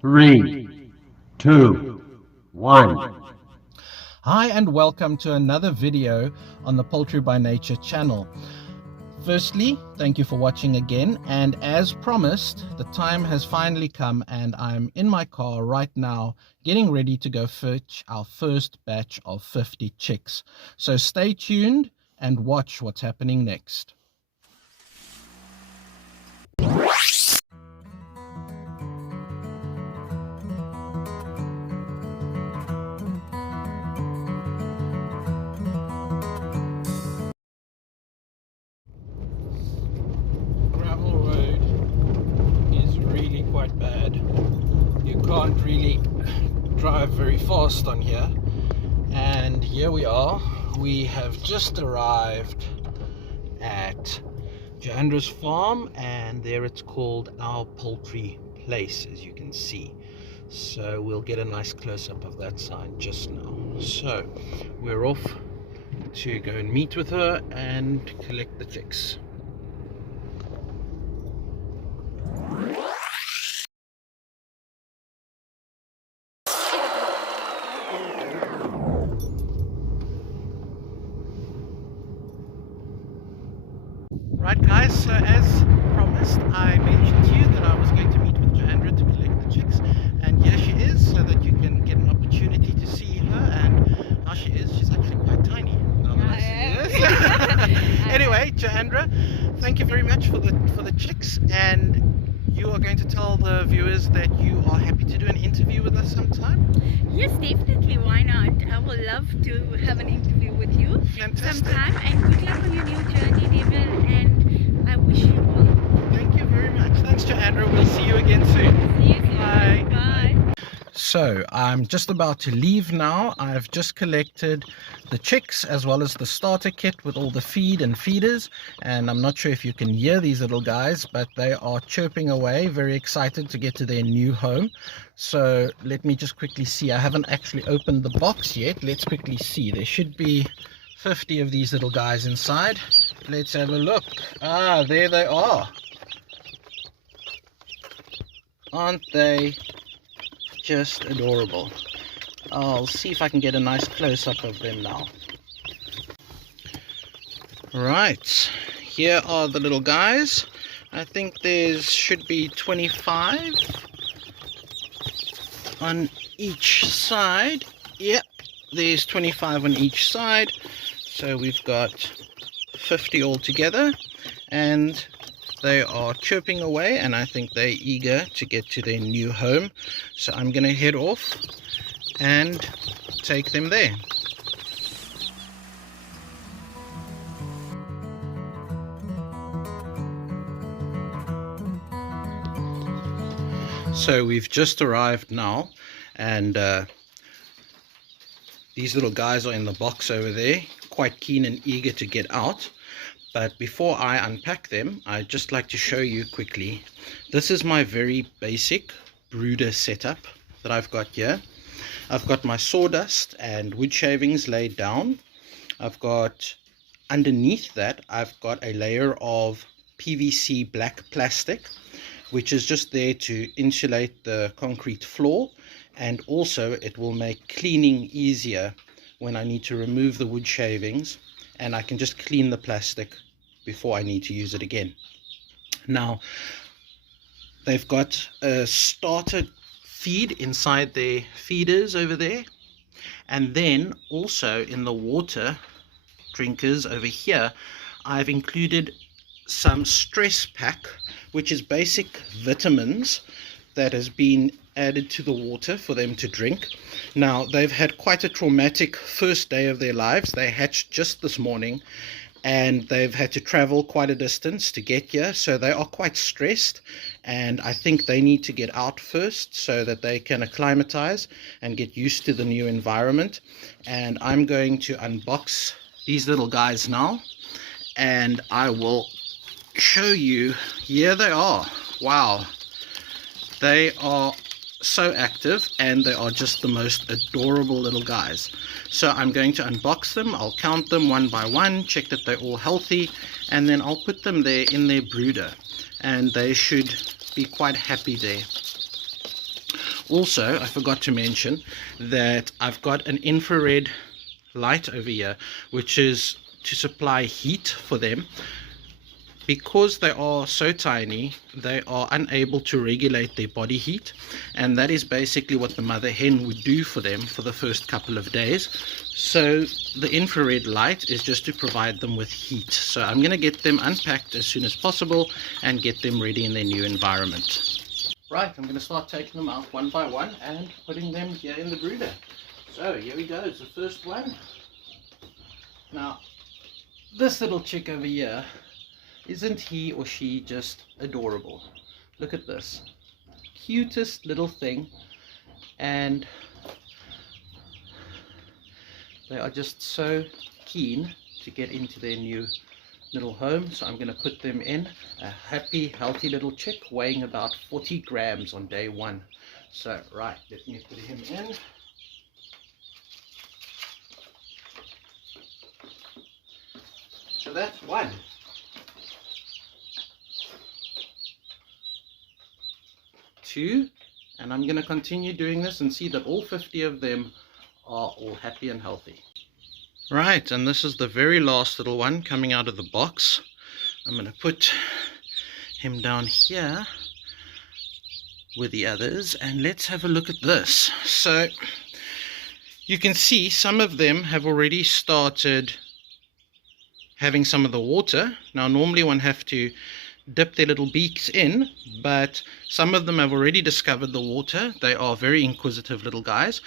Three, two, one. Hi and welcome to another video on the Poultry by Nature channel. Firstly, thank you for watching again, and as promised, the time has finally come and I'm in my car right now getting ready to go fetch our first batch of 50 chicks. So stay tuned and watch what's happening next. Gravel road is really quite bad. You can't really drive very fast on here, and here we are. We have just arrived at Joandra's farm, and there it's called Our Poultry Place, as you can see. So we'll get a nice close-up of that sign just now. So we're off to go and meet with her and collect the chicks. Right guys, so as promised, I mentioned to you that I was going to meet with Joandra to collect the chicks, and here she is, so that you can get an opportunity to see her. And how she is, she's actually quite tiny. Anyway, Joandra, thank you very much for the chicks, and you are going to tell the viewers that you are happy to do an interview with us sometime? Yes, definitely. Why not? I would love to have an interview with you sometime. And good luck on your new journey, David. And I wish you well. Thank you very much. Thanks, Joandra. We'll see you again soon. See you soon. Bye. Bye. So I'm just about to leave now. I've just collected the chicks as well as the starter kit with all the feed and feeders, and I'm not sure if you can hear these little guys, but they are chirping away, very excited to get to their new home. So let me just quickly see. I haven't actually opened the box yet. Let's quickly see. There should be 50 of these little guys inside. Let's have a look. Ah, there they are. Aren't they just adorable? I'll see if I can get a nice close-up of them now. Right, here are the little guys. I think there should be 25 on each side. Yep, there's 25 on each side, so we've got 50 altogether, and they are chirping away, and I think they're eager to get to their new home. So I'm going to head off and take them there. So we've just arrived now, and these little guys are in the box over there, quite keen and eager to get out. But before I unpack them, I'd just like to show you quickly. This is my very basic brooder setup that I've got here. I've got my sawdust and wood shavings laid down. I've got, underneath that, I've got a layer of PVC black plastic, which is just there to insulate the concrete floor, and also it will make cleaning easier when I need to remove the wood shavings, and I can just clean the plastic before I need to use it again. Now, they've got a starter feed inside their feeders over there, and then also in the water drinkers over here, I've included some stress pack, which is basic vitamins that has been added to the water for them to drink. Now, they've had quite a traumatic first day of their lives. They hatched just this morning, and they've had to travel quite a distance to get here, so they are quite stressed, and I think they need to get out first so that they can acclimatize and get used to the new environment. And I'm going to unbox these little guys now, and I will show you. Here they are. Wow, they are so active, and they are just the most adorable little guys. So I'm going to unbox them. I'll count them one by one, check that they're all healthy, and then I'll put them there in their brooder, and they should be quite happy there. Also, I forgot to mention that I've got an infrared light over here, which is to supply heat for them. Because they are so tiny, they are unable to regulate their body heat, and that is basically what the mother hen would do for them for the first couple of days. So the infrared light is just to provide them with heat. So I'm going to get them unpacked as soon as possible and get them ready in their new environment. Right, I'm going to start taking them out one by one and putting them here in the brooder. So here we go, it's the first one. Now, this little chick over here, isn't he or she just adorable? Look at this. Cutest little thing. And they are just so keen to get into their new little home. So I'm going to put them in. A happy, healthy little chick weighing about 40 grams on day one. So, right, let me put him in. So that's one. 2, and I'm going to continue doing this and see that all 50 of them are all happy and healthy. Right, and this is the very last little one coming out of the box. I'm going to put him down here with the others, and let's have a look at this. So you can see some of them have already started having some of the water. Now normally one have to dip their little beaks in, but some of them have already discovered the water. They are very inquisitive little guys.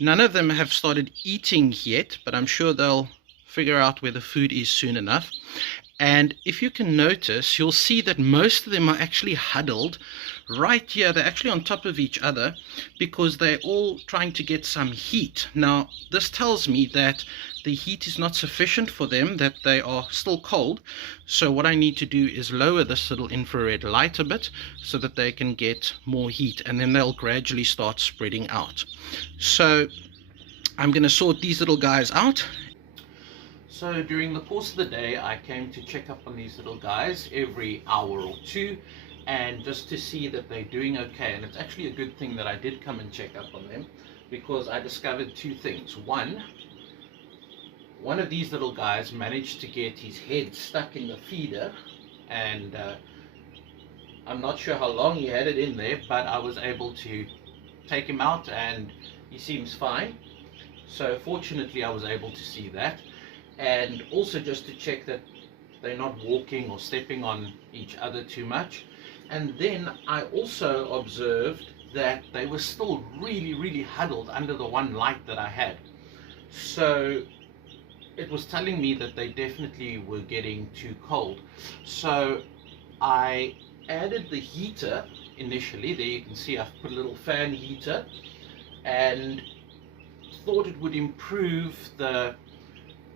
None of them have started eating yet, but I'm sure they'll figure out where the food is soon enough. And if you can notice, you'll see that most of them are actually huddled right here. They're actually on top of each other because they're all trying to get some heat. Now, this tells me that the heat is not sufficient for them, that they are still cold. So what I need to do is lower this little infrared light a bit so that they can get more heat, and then they'll gradually start spreading out. So I'm going to sort these little guys out. So during the course of the day, I came to check up on these little guys every hour or two, and just to see that they're doing okay. And it's actually a good thing that I did come and check up on them, because I discovered 2 things. One of these little guys managed to get his head stuck in the feeder, and I'm not sure how long he had it in there, but I was able to take him out and he seems fine. So fortunately I was able to see that. And also just to check that they're not walking or stepping on each other too much. And then I also observed that they were still really huddled under the one light that I had. So it was telling me that they definitely were getting too cold. So I added the heater initially. There you can see I've put a little fan heater, and thought it would improve the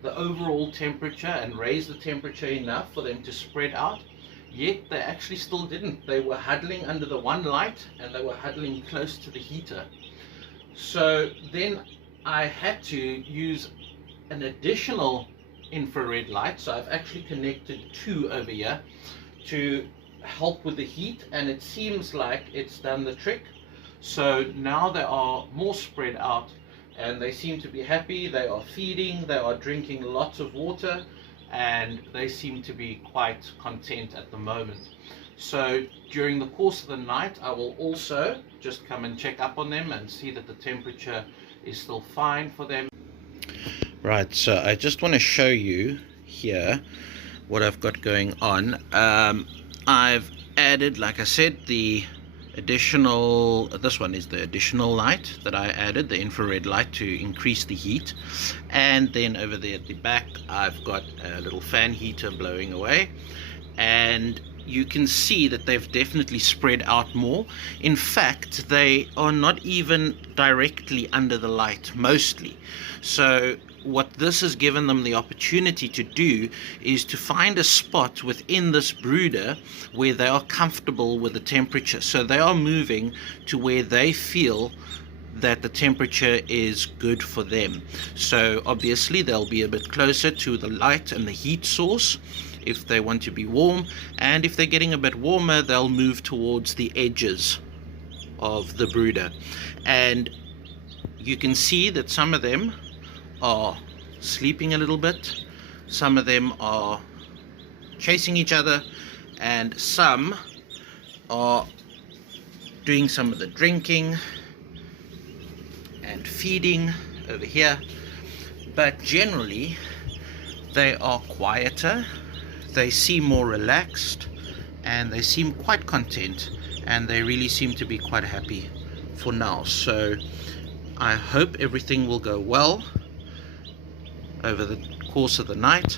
overall temperature and raise the temperature enough for them to spread out. Yet they actually still didn't. They were huddling under the one light, and they were huddling close to the heater. So then I had to use an additional infrared light. So I've actually connected 2 over here to help with the heat, and it seems like it's done the trick. So now they are more spread out, and they seem to be happy. They are feeding, they are drinking lots of water, and they seem to be quite content at the moment. So during the course of the night, I will also just come and check up on them and see that the temperature is still fine for them. Right, so I just want to show you here what I've got going on. I've added, like I said, the additional, this one is the additional light that I added, the infrared light, to increase the heat. And then over there at the back I've got a little fan heater blowing away, and you can see that they've definitely spread out more. In fact, they are not even directly under the light mostly. So what this has given them the opportunity to do is to find a spot within this brooder where they are comfortable with the temperature. So they are moving to where they feel that the temperature is good for them. So obviously they'll be a bit closer to the light and the heat source if they want to be warm, and if they're getting a bit warmer, they'll move towards the edges of the brooder, and you can see that some of them are sleeping a little bit, some of them are chasing each other, and some are doing some of the drinking and feeding over here. But generally they are quieter, they seem more relaxed, and they seem quite content, and they really seem to be quite happy for now. So I hope everything will go well over the course of the night,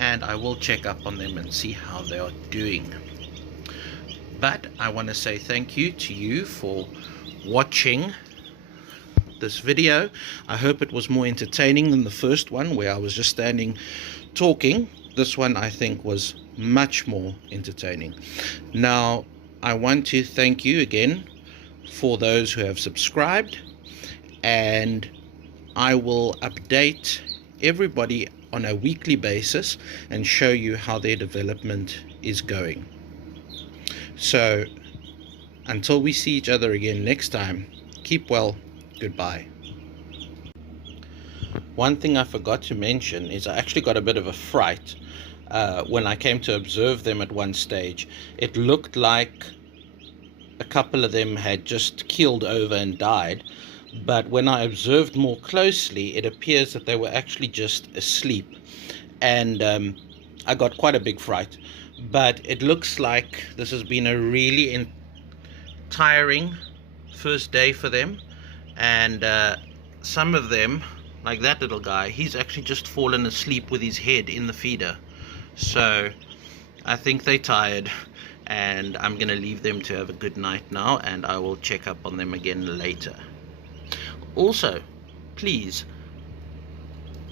and I will check up on them and see how they are doing. But I want to say thank you to you for watching this video. I hope it was more entertaining than the first one where I was just standing talking. This one I think was much more entertaining. Now I want to thank you again for those who have subscribed, and I will update everybody on a weekly basis and show you how their development is going. So until we see each other again next time, keep well. Goodbye. One thing I forgot to mention is I actually got a bit of a fright when I came to observe them at one stage. It looked like a couple of them had just keeled over and died, but when I observed more closely, it appears that they were actually just asleep, and I got quite a big fright. But it looks like this has been a really tiring first day for them, and some of them, like that little guy, he's actually just fallen asleep with his head in the feeder. So I think they're tired, and I'm gonna leave them to have a good night now, and I will check up on them again later. Also, please,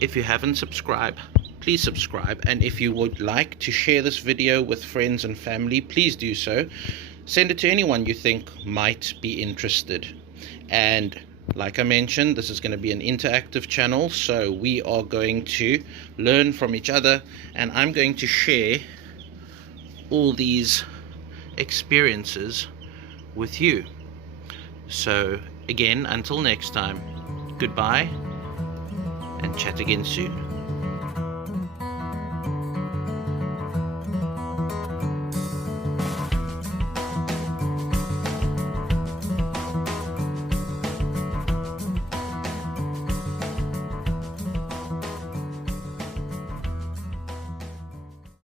if you haven't subscribed, please subscribe, and if you would like to share this video with friends and family, please do so. Send it to anyone you think might be interested. And like I mentioned, this is going to be an interactive channel, so we are going to learn from each other, and I'm going to share all these experiences with you. So again, until next time, goodbye, and chat again soon.